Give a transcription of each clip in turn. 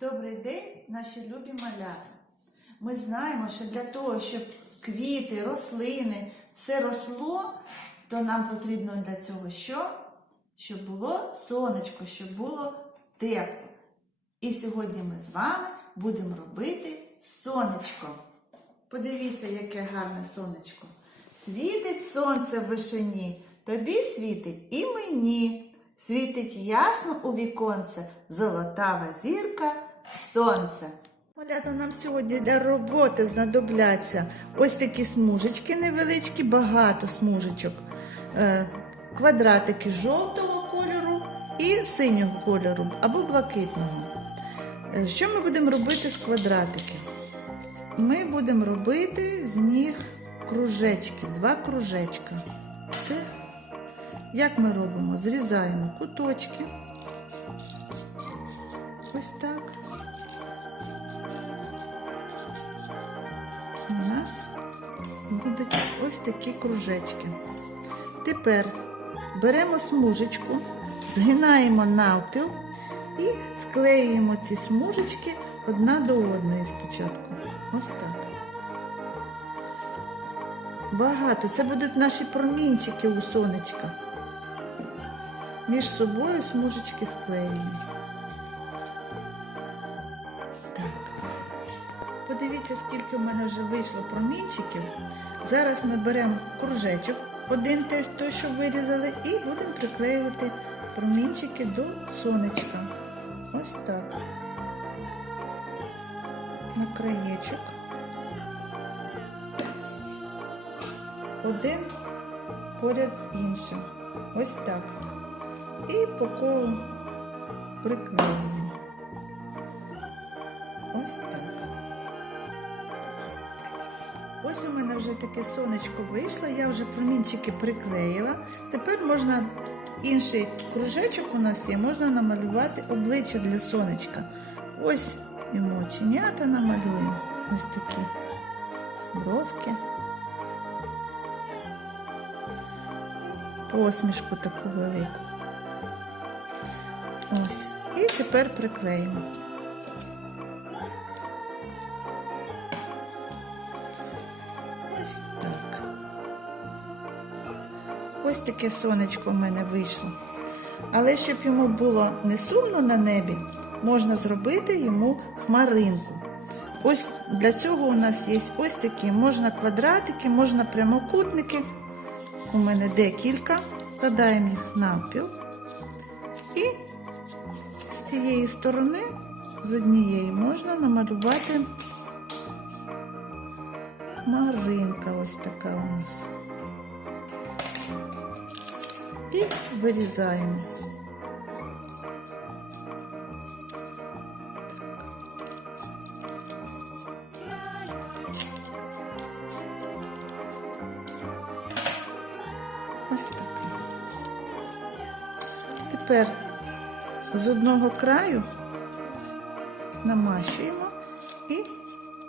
Добрий день, наші любі малята. Ми знаємо, що для того, щоб квіти, рослини, все росло, то нам потрібно для цього що? Щоб було сонечко, щоб було тепло. І сьогодні ми з вами будемо робити сонечко. Подивіться, яке гарне сонечко. Світить сонце в вишині, тобі світить і мені. Світить ясно у віконце золотава зірка сонце. Малята, нам сьогодні для роботи знадобляться ось такі смужечки невеличкі, багато смужечок, е, квадратики жовтого кольору і синього кольору або блакитного. Е, Що ми будемо робити з квадратиків? Ми будемо робити з них кружечки, два кружечка. Це як ми робимо? Зрізаємо куточки. Ось так. У нас будуть ось такі кружечки. Тепер беремо смужечку, згинаємо навпіл і склеюємо ці смужечки одна до одної спочатку. Ось так. Багато. Це будуть наші промінчики у сонечка. Між собою смужечки склеюємо. Подивіться, скільки в мене вже вийшло промінчиків. Зараз ми беремо кружечок, один той, що вирізали, і будемо приклеювати промінчики до сонечка. Ось так. На краєчок. Один поряд з іншим. Ось так. І по колу приклеюємо. Ось так. Ось у мене вже таке сонечко вийшло, я вже промінчики приклеїла. Тепер можна інший кружечок у нас є, можна намалювати обличчя для сонечка. Ось йому оченята намалюємо. Ось такі бровки. посмішку таку велику. Ось. І тепер приклеїмо. Ось таке сонечко в мене вийшло. Але щоб йому було не сумно на небі, можна зробити йому хмаринку. Ось для цього у нас є ось такі, можна квадратики, можна прямокутники. У мене декілька, вкладаємо їх навпіл. І з цієї сторони, з однієї, можна намалювати хмаринка ось така у нас. І вирізаємо. Ось так. Тепер з одного краю намащуємо і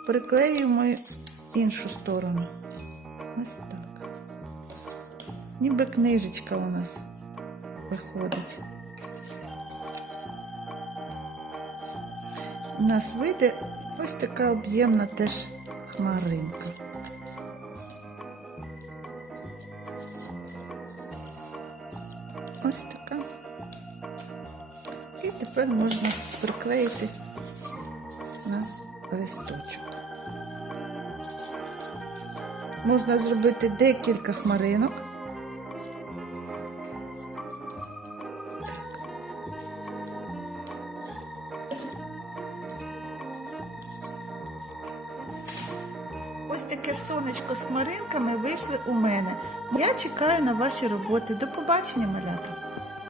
приклеюємо іншу сторону. Ось так. Ніби книжечка у нас виходить. У нас вийде ось така об'ємна теж хмаринка. Ось така. І тепер можна приклеїти на листочок. Можна зробити декілька хмаринок. Ось таке сонечко з хмаринками вийшли у мене. Я чекаю на ваші роботи. До побачення, малята!